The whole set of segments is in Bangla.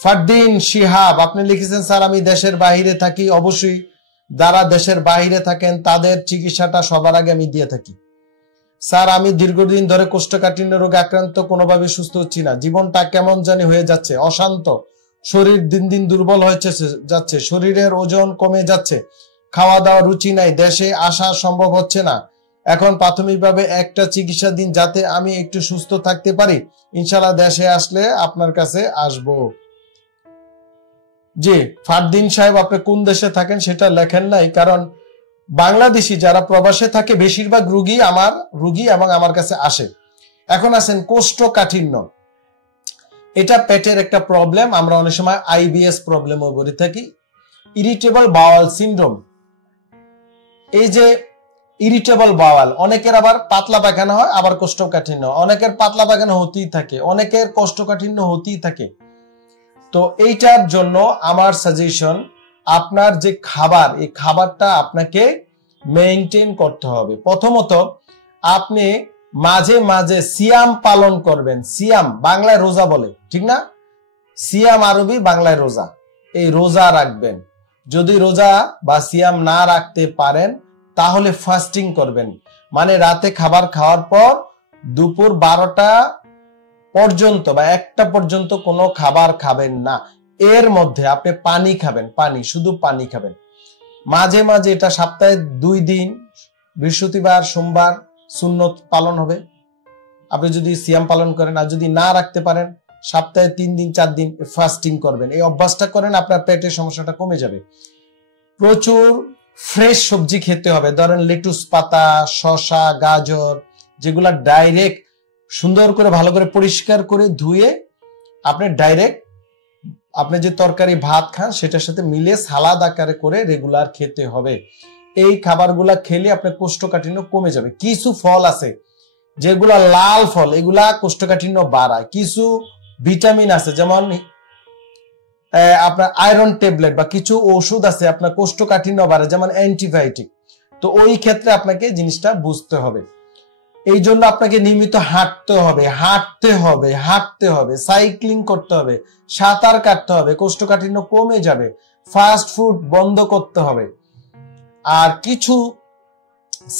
ফারদিন শিহাব আপনি লিখেছেন, স্যার আমি দেশের বাইরে থাকি। অবশ্যই যারা দেশের বাইরে থাকেন তাদের চিকিৎসাটা সবার আগে আমি দিয়ে থাকি। স্যার আমি দীর্ঘদিন ধরে কোষ্ঠকাঠিন্য রোগে আক্রান্ত, কোনোভাবে সুস্থ হচ্ছি না। জীবনটা কেমন জানি হয়ে যাচ্ছে, অশান্ত। শরীর দিন দিন দুর্বল হয়ে যাচ্ছে, শরীরের ওজন কমে যাচ্ছে, খাওয়া দাওয়া রুচি নাই, দেশে আসা সম্ভব হচ্ছে না। এখন প্রাথমিকভাবে একটা চিকিৎসা দিন যাতে আমি একটু সুস্থ থাকতে পারি। ইনশাআল্লাহ দেশে আসলে আপনার কাছে আসবো। জি ফারদিন সাহেব, আপনি কোন দেশে থাকেন সেটা লেখেন নাই, কারণ বাংলাদেশি যারা প্রবাসে থাকে বেশিরভাগ রুগী এবং আমার কাছে আসে। এখন আছেন কোষ্ঠকাঠিন্য, এটা পেটের একটা প্রবলেম, আমরা অনেক সময় আইবিএস প্রবলেমও বলে থাকি। ইরিটেবল বাওয়াল সিনড্রোম, এই যে ইরিটেবল বাওয়াল, অনেকের আবার পাতলা পায়খানা হয়, আবার কোষ্ঠকাঠিন্য, অনেকের পাতলা পায়খানা হতেই থাকে, অনেকের কোষ্ঠকাঠিন্য হতেই থাকে। তো এইটার জন্য আমার সাজেশন, আপনার যে খাবার, এই খাবারটা আপনাকে মেইনটেইন করতে হবে। প্রথমত আপনি মাঝে মাঝে সিয়াম পালন করবেন। সিয়াম বাংলায় রোজা বলে, ঠিক না? সিয়াম আরবি, বাংলায় রোজা। এই রোজা রাখবেন। যদি রোজা বা সিয়াম না রাখতে পারেন তাহলে ফাস্টিং করবেন, মানে রাতে খাবার খাওয়ার পর দুপুর 12টা পর্যন্ত বা 1টা পর্যন্ত কোনো খাবার খাবেন না। এর মধ্যে আপনি পানি খাবেন, পানি, শুধু পানি খাবেন। মাঝে মাঝে, এটা সপ্তাহে 2 দিন, বৃহস্পতিবার সোমবার সুন্নত পালন হবে আপনি যদি সিয়াম পালন করেন। আর যদি না রাখতে পারেন সপ্তাহে 3 দিন 4 দিন ফাস্টিং করবেন। এই অভ্যাসটা করেন, আপনার পেটের সমস্যাটা কমে যাবে। প্রচুর ফ্রেশ সবজি খেতে হবে, ধরেন লেটুস পাতা, শসা, গাজর, যেগুলা ডাইরেক্ট সুন্দর করে ভালো করে পরিষ্কার করে ধুয়ে আপনি ডাইরেক্ট আপনি যে তরকারি ভাত খান সেটার সাথে মিলিয়ে সালাদ আকারে করে রেগুলার খেতে হবে। এই খাবারগুলা খেলে আপনার কোষ্ঠকাঠিন্য কমে যাবে। কিছু ফল আছে যেগুলা লাল ফল, এগুলা কোষ্ঠকাঠিন্য বাড়ায়। কিছু ভিটামিন আছে, যেমন আপনার আয়রন ট্যাবলেট বা কিছু ওষুধ আছে আপনার কোষ্ঠকাঠিন্য বাড়ায়, যেমন অ্যান্টিবায়োটিক। তো ওই ক্ষেত্রে আপনাকে জিনিসটা বুঝতে হবে। এই জন্য আপনাকে নিয়মিত হাঁটতে হবে, সাইক্লিং করতে হবে, সাঁতার কাটতে হবে, কোষ্ঠকাঠিন্য কমে যাবে। ফাস্ট ফুড বন্ধ করতে হবে। আর কিছু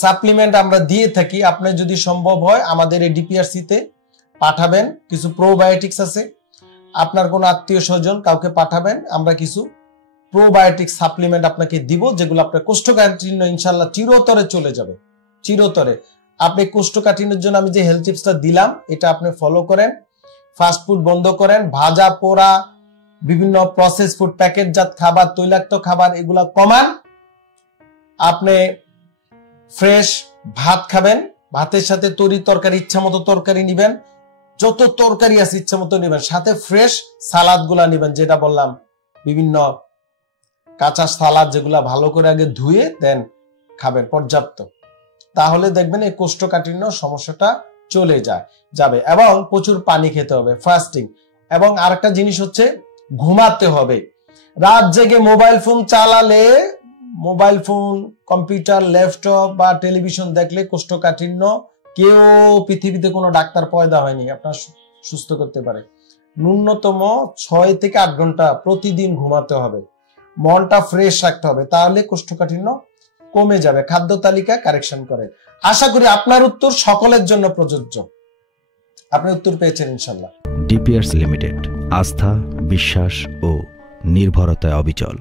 সাপ্লিমেন্ট আমরা দিয়ে থাকি, আপনার যদি সম্ভব হয় আমাদের এই ডিপিআরসি তে পাঠাবেন। কিছু প্রোবায়োটিক্স আছে, আপনার কোনো আত্মীয় স্বজন কাউকে পাঠাবেন, আমরা কিছু প্রোবায়োটিক সাপ্লিমেন্ট আপনাকে দিব, যেগুলো আপনার কোষ্ঠকাঠিন্য ইনশাআল্লাহ চিরতরে চলে যাবে, চিরতরে। আপনি কোষ্ঠকাঠিন্যের জন্য আমি যে হেলথ টিপসটা দিলাম এটা আপনি ফলো করেন। ফাস্ট ফুড বন্ধ করেন, ভাজা পোড়া বিভিন্ন প্রসেস ফুড, প্যাকেটজাত খাবার, তৈলাক্ত খাবার, এগুলা কমান। আপনি ফ্রেশ ভাত খাবেন, ভাতের সাথে তরি তরকারি, ইচ্ছা মতো তরকারি নিবেন, যত তরকারি আছে ইচ্ছা মতো নিবেন, সাথে ফ্রেশ সালাদ গুলা নিবেন, যেটা বললাম বিভিন্ন কাঁচা সালাদ, যেগুলা ভালো করে আগে ধুয়ে দেন খাবেন পর্যাপ্ত। তাহলে দেখবেন এই কোষ্ঠকাঠিন্য সমস্যাটা চলে যাবে। এবং প্রচুর পানি খেতে হবে, ফাস্টিং। এবং আরেকটা জিনিস হচ্ছে ঘুমাতে হবে। রাত জেগে মোবাইল ফোন চালালে, মোবাইল ফোন, কম্পিউটার, ল্যাপটপ বা টেলিভিশন দেখলে কোষ্ঠকাঠিন্য কেউ পৃথিবীতে কোনো ডাক্তার পয়দা হয়নি আপনার সুস্থ করতে পারে। ন্যূনতম 6 থেকে 8 ঘন্টা প্রতিদিন ঘুমাতে হবে, মনটা ফ্রেশ রাখতে হবে, তাহলে কোষ্ঠকাঠিন্য কমে যাবে। খাদ্য তালিকা কারেকশন করে। আশা করি আপনার উত্তর সকলের জন্য প্রযোজ্য। আপনি উত্তর পেয়েছেন ইনশাআল্লাহ। ডিপিআরসি লিমিটেড, আস্থা, বিশ্বাস ও নির্ভরতায় অবিচল।